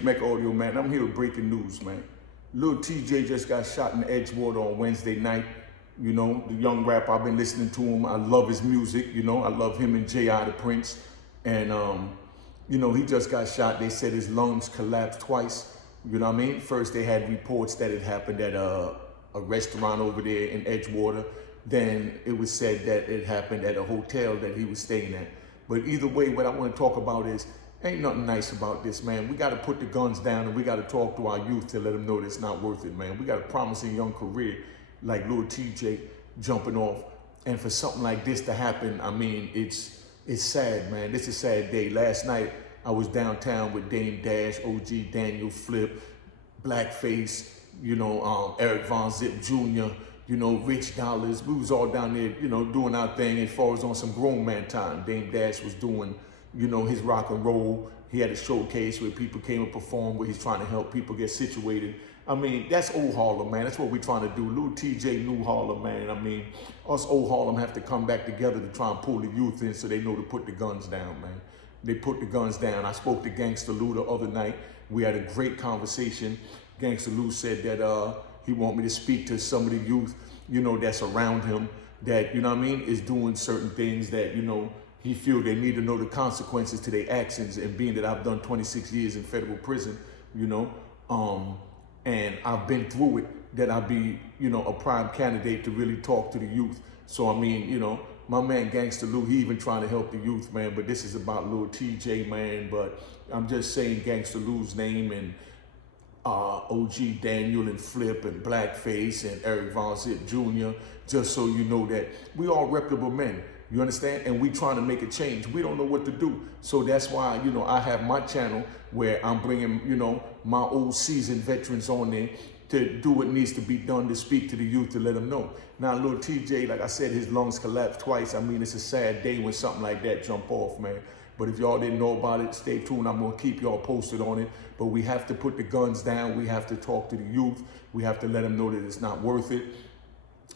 Unique Mecca Audio, man. I'm here with breaking news, man. Lil TJay just got shot in Edgewater on Wednesday night. You know, the young rapper, I've been listening to him. I love his music, you know. I love him and TJay the Prince. And, you know, he just got shot. They said his lungs collapsed twice. You know what I mean? First, they had reports that it happened at a restaurant over there in Edgewater. Then it was said that it happened at a hotel that he was staying at. But either way, what I want to talk about is, ain't nothing nice about this, man. We got to put the guns down and we got to talk to our youth to let them know that it's not worth it, man. We got a promising young career like Lil TJay jumping off. And for something like this to happen, I mean, it's sad, man. This is a sad day. Last night, I was downtown with Dame Dash, OG Daniel, Flip, Blackface, you know, Eric Von Zip Jr., you know, Rich Dollars. We was all down there, you know, doing our thing as far as on some grown man time. Dame Dash was doing, you know, his rock and roll. He had a showcase where people came and performed, where he's trying to help people get situated. I mean, that's old Harlem, man. That's what we're trying to do. Lil TJay, new Harlem, man. I mean, us old Harlem have to come back together to try and pull the youth in so they know to put the guns down, man. They put the guns down. I spoke to Gangsta Lou the other night. We had a great conversation. Gangsta Lou said that he want me to speak to some of the youth, you know, that's around him, that, you know what I mean, is doing certain things that, you know, he feel they need to know the consequences to their actions. And being that I've done 26 years in federal prison, you know, and I've been through it, that I'll be, you know, a prime candidate to really talk to the youth. So, I mean, you know, my man Gangsta Lou, he even trying to help the youth, man. But this is about Lil TJay, man. But I'm just saying Gangsta Lou's name and OG Daniel and Flip and Blackface and Eric Von Zip Jr., just so you know that we all reputable men. You understand? And we trying to make a change. We don't know what to do. So that's why, you know, I have my channel where I'm bringing, you know, my old seasoned veterans on there to do what needs to be done to speak to the youth, to let them know. Now, Lil TJay, like I said, his lungs collapsed twice. I mean, it's a sad day when something like that jump off, man. But if y'all didn't know about it, stay tuned. I'm going to keep y'all posted on it. But we have to put the guns down. We have to talk to the youth. We have to let them know that it's not worth it.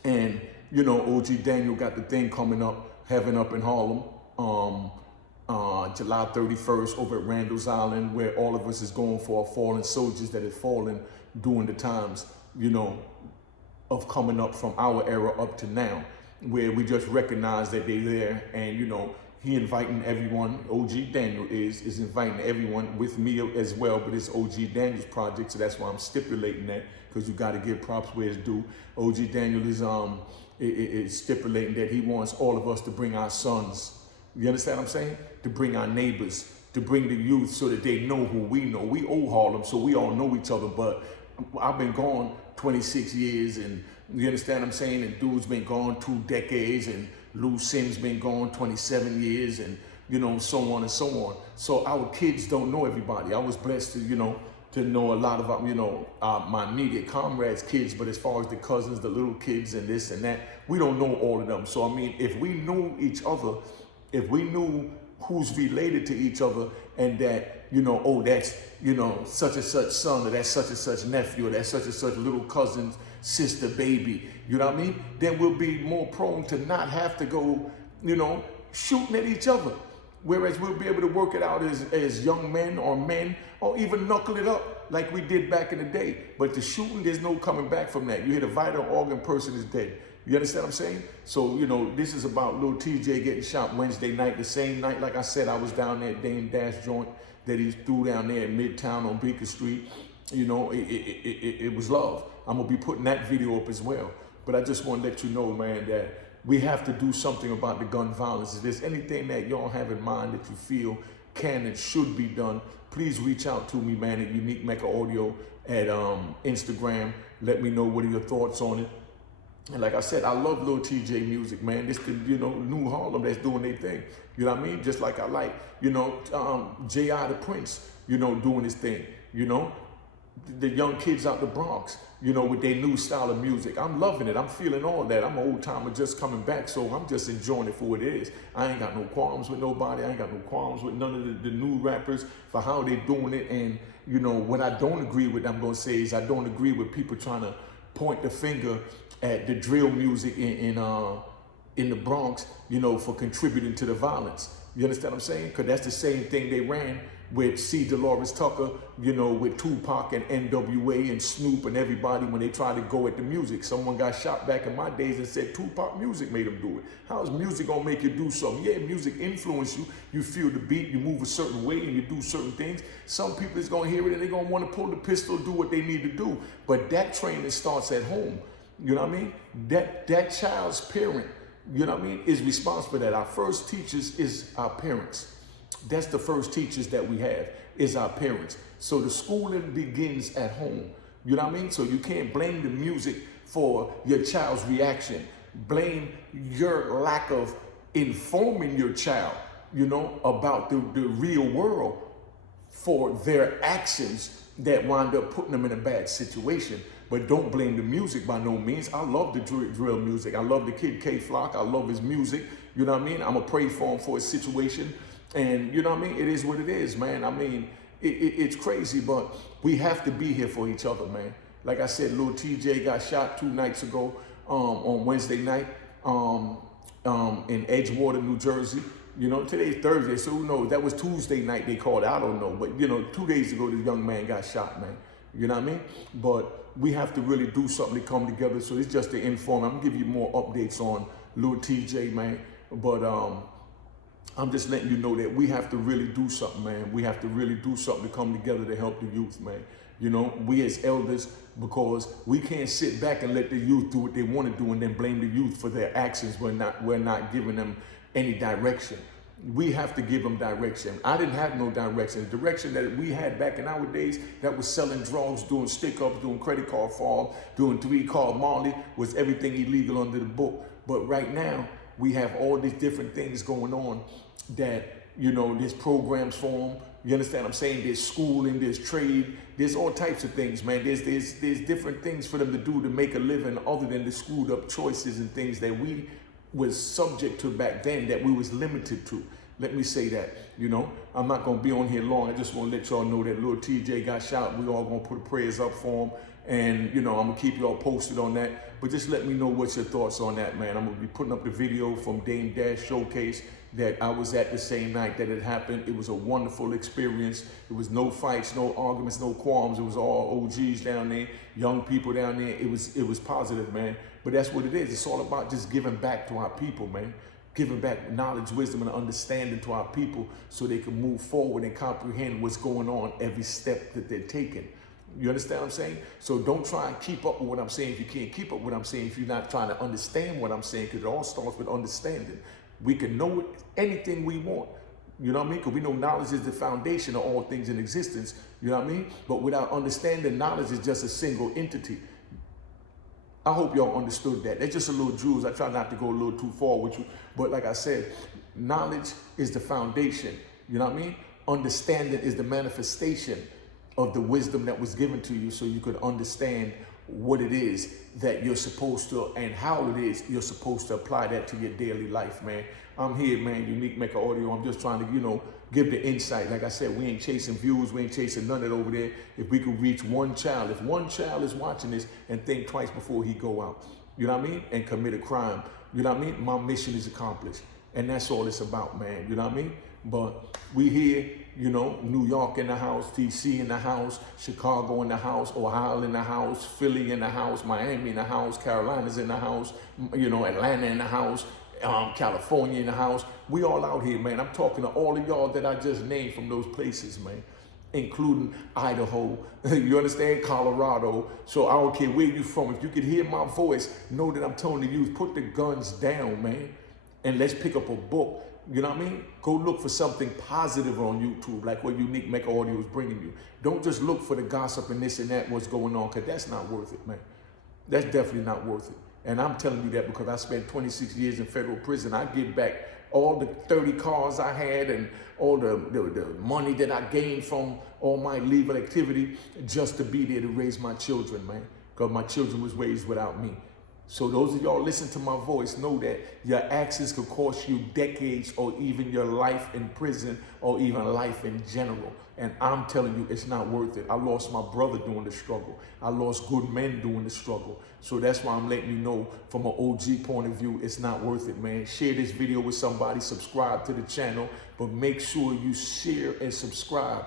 And, you know, OG Daniel got the thing coming up, Heaven Up in Harlem, July 31st over at Randall's Island, where all of us is going for our fallen soldiers that have fallen during the times, you know, of coming up from our era up to now, where we just recognize that they're there. And, you know, he inviting everyone, OG Daniel is inviting everyone with me as well, but it's OG Daniel's project, so that's why I'm stipulating that, because you got to give props where it's due. OG Daniel is stipulating that he wants all of us to bring our sons. You understand what I'm saying? To bring our neighbors, to bring the youth so that they know who we know. We old Harlem, so we all know each other, but I've been gone 26 years, and you understand what I'm saying? And dude's been gone 2 decades, and Lou Sims been gone 27 years, and, you know, so on and so on. So our kids don't know everybody. I was blessed to, you know, to know a lot of, you know, my immediate comrades' kids, but as far as the cousins, the little kids and this and that, we don't know all of them. So, I mean, if we knew each other, if we knew who's related to each other, and that, you know, oh, that's, you know, such and such son, or that's such and such nephew, or that's such and such little cousin's sister, baby, you know what I mean? Then we'll be more prone to not have to go, you know, shooting at each other. Whereas we'll be able to work it out as young men, or even knuckle it up like we did back in the day. But the shooting, there's no coming back from that. You hit a vital organ, person is dead. You understand what I'm saying? So, you know, this is about Lil TJay getting shot Wednesday night, the same night, like I said, I was down there at Dame Dash joint that he threw down there in Midtown on Beaker Street. You know, it was love. I'm going to be putting that video up as well. But I just want to let you know, man, that we have to do something about the gun violence. If there's anything that y'all have in mind that you feel can and should be done, please reach out to me, man, at Unique Mecca Audio at Instagram. Let me know what are your thoughts on it. And like I said, I love Lil TJay music, man. This the, you know, new Harlem that's doing their thing. You know what I mean? Just like I like, you know, TJay the Prince, you know, doing his thing. You know, the young kids out the Bronx, you know, with their new style of music. I'm loving it. I'm feeling all that. I'm an old timer just coming back, so I'm just enjoying it for what it is. I ain't got no qualms with nobody. I ain't got no qualms with none of the new rappers for how they doing it. And, you know, what I don't agree with, I'm going to say, is I don't agree with people trying to point the finger at the drill music in the Bronx, you know, for contributing to the violence. You understand what I'm saying? Because that's the same thing they ran with C. Dolores Tucker, you know, with Tupac and NWA and Snoop and everybody when they tried to go at the music. Someone got shot back in my days and said Tupac music made him do it. How is music gonna make you do something? Yeah, music influence you. You feel the beat, you move a certain way and you do certain things. Some people is gonna hear it and they're gonna want to pull the pistol, do what they need to do. But that training starts at home. You know what I mean? That child's parent, you know what I mean, is responsible for that. Our first teachers is our parents. That's the first teachers that we have, is our parents. So the schooling begins at home. You know what I mean? So you can't blame the music for your child's reaction. Blame your lack of informing your child, you know, about the real world for their actions that wind up putting them in a bad situation. But don't blame the music by no means. I love the drill music. I love the kid K-Flock. I love his music. You know what I mean? I'm going to pray for him for his situation. And you know what I mean? It is what it is, man. I mean, it's crazy, but we have to be here for each other, man. Like I said, little TJay got shot 2 nights ago on Wednesday night in Edgewater, New Jersey. You know, today's Thursday, so who knows? That was Tuesday night they called it. I don't know. But, you know, 2 days ago, this young man got shot, man. You know what I mean? But we have to really do something to come together. So it's just to inform. I'm going to give you more updates on little TJay, man. But I'm just letting you know that we have to really do something, man. We have to really do something to come together to help the youth, man. You know, we as elders, because we can't sit back and let the youth do what they want to do and then blame the youth for their actions. We're not giving them any direction. We have to give them direction. I didn't have no direction. The direction that we had back in our days, that was selling drugs, doing stick-ups, doing credit card fraud, doing 3-card Molly, was everything illegal under the book. But right now, we have all these different things going on that, you know, there's programs for them. You understand what I'm saying? There's schooling, there's trade, there's all types of things, man. There's different things for them to do to make a living other than the screwed up choices and things that we was subject to back then, that we was limited to. Let me say that, you know. I'm not going to be on here long. I just want to let y'all know that little TJay got shot. We all going to put prayers up for him. And, you know, I'm going to keep y'all posted on that. But just let me know what's your thoughts on that, man. I'm going to be putting up the video from Dame Dash Showcase that I was at the same night that it happened. It was a wonderful experience. It was no fights, no arguments, no qualms. It was all OGs down there, young people down there. It was positive, man. But that's what it is. It's all about just giving back to our people, man. Giving back knowledge, wisdom, and understanding to our people so they can move forward and comprehend what's going on every step that they're taking. You understand what I'm saying? So don't try and keep up with what I'm saying if you can't keep up with what I'm saying, if you're not trying to understand what I'm saying, because it all starts with understanding. We can know anything we want. You know what I mean? Because we know knowledge is the foundation of all things in existence. You know what I mean? But without understanding, knowledge is just a single entity. I hope y'all understood that. They're just a little jewels. I try not to go a little too far with you. But like I said, knowledge is the foundation. You know what I mean? Understanding is the manifestation of the wisdom that was given to you so you could understand what it is that you're supposed to, and how it is you're supposed to apply that to your daily life, man. I'm here, man, Unique Mecca Audio. I'm just trying to, you know, give the insight. Like I said, we ain't chasing views. We ain't chasing none of it over there. If we could reach one child, if one child is watching this and think twice before he go out, you know what I mean, and commit a crime, you know what I mean, my mission is accomplished. And that's all it's about, man, you know what I mean? But we here, you know, New York in the house, DC in the house, Chicago in the house, Ohio in the house, Philly in the house, Miami in the house, Carolinas in the house, you know, Atlanta in the house, California in the house. We all out here, man. I'm talking to all of y'all that I just named from those places, man, including Idaho, you understand, Colorado. So I don't care where you from. If you can hear my voice, know that I'm telling the youth, put the guns down, man, and let's pick up a book. You know what I mean? Go look for something positive on YouTube, like what Unique Mecca Audio is bringing you. Don't just look for the gossip and this and that, what's going on, because that's not worth it, man. That's definitely not worth it. And I'm telling you that because I spent 26 years in federal prison. I give back all the 30 cars I had and all the money that I gained from all my legal activity just to be there to raise my children, man. Because my children was raised without me. So those of y'all listen to my voice know that your actions could cost you decades or even your life in prison or even life in general. And I'm telling you, it's not worth it. I lost my brother during the struggle. I lost good men during the struggle. So that's why I'm letting you know from an OG point of view, it's not worth it, man. Share this video with somebody, subscribe to the channel, but make sure you share and subscribe.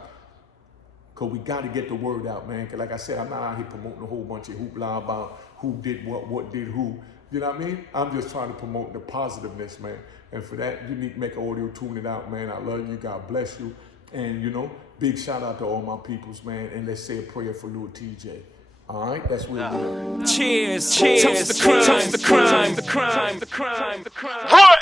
Because we got to get the word out, man. Because like I said, I'm not out here promoting a whole bunch of hoopla about who did what did who. You know what I mean? I'm just trying to promote the positiveness, man. And for that, you need to make an audio, tune it out, man. I love you. God bless you. And, you know, big shout out to all my peoples, man. And let's say a prayer for little TJay. All right? That's what we're doing. Cheers, cheers, toast the crime, toast the crime, the crime, the crime, the crime. What?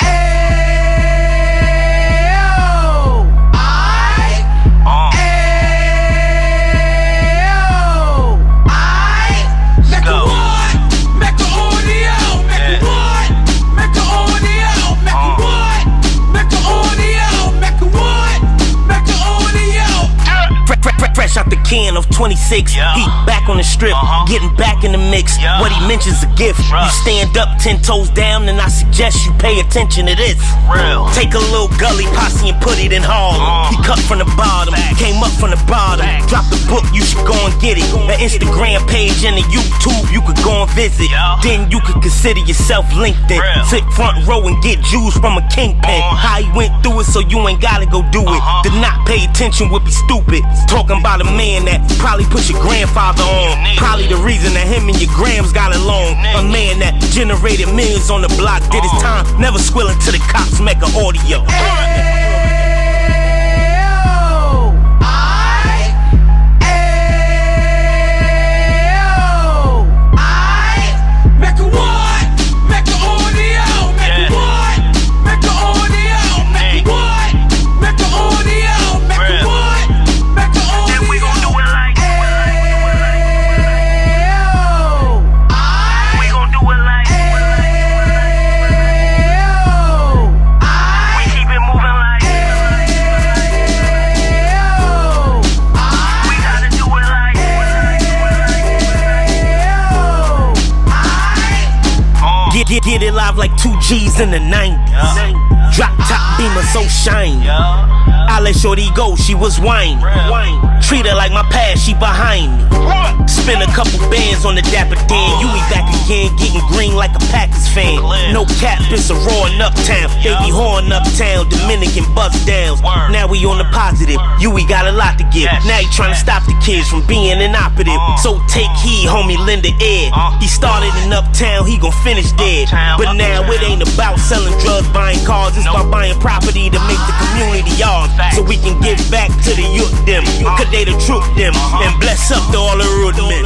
Out the can of 26, he back on the strip, getting back in the mix. What he mentions a gift. You stand up 10 toes down, and I suggest you pay attention to this. Take a little gully posse and put it in Harlem. He cut from the bottom, came up from the bottom. Drop the book, you should go and get it. The Instagram page and the YouTube, you could go and visit. Then you could consider yourself LinkedIn. Sit front row and get Jews from a kingpin. How he went through it, so you ain't gotta go do it. To not pay attention would be stupid. Talking about a man that probably put your grandfather on. Probably the reason that him and your grams got along. A man that generated millions on the block, did his time, never squilling to the cops, Mecca audio. Get it live like 2 G's in the 90s. Drop top beamer so shiny. I let shorty go, she was whining. Treat her like my past, she behind me. Spend a couple bands on the Dapper Dan. You be back again, getting green like a Packers fan. No cap, it's a raw in Uptown. They be whoring Uptown, Dominican bust downs. Now we on the positive, we got a lot to give. Now he trying to stop the kids from being inoperative. So take heed, homie, lend an ear. He started in Uptown, he gon' finish dead. But now it ain't about selling drugs, buying cars. It's about buying property to make the community ours. So we can give back to the youth them. Cause they the truth them. And bless up to all the road men.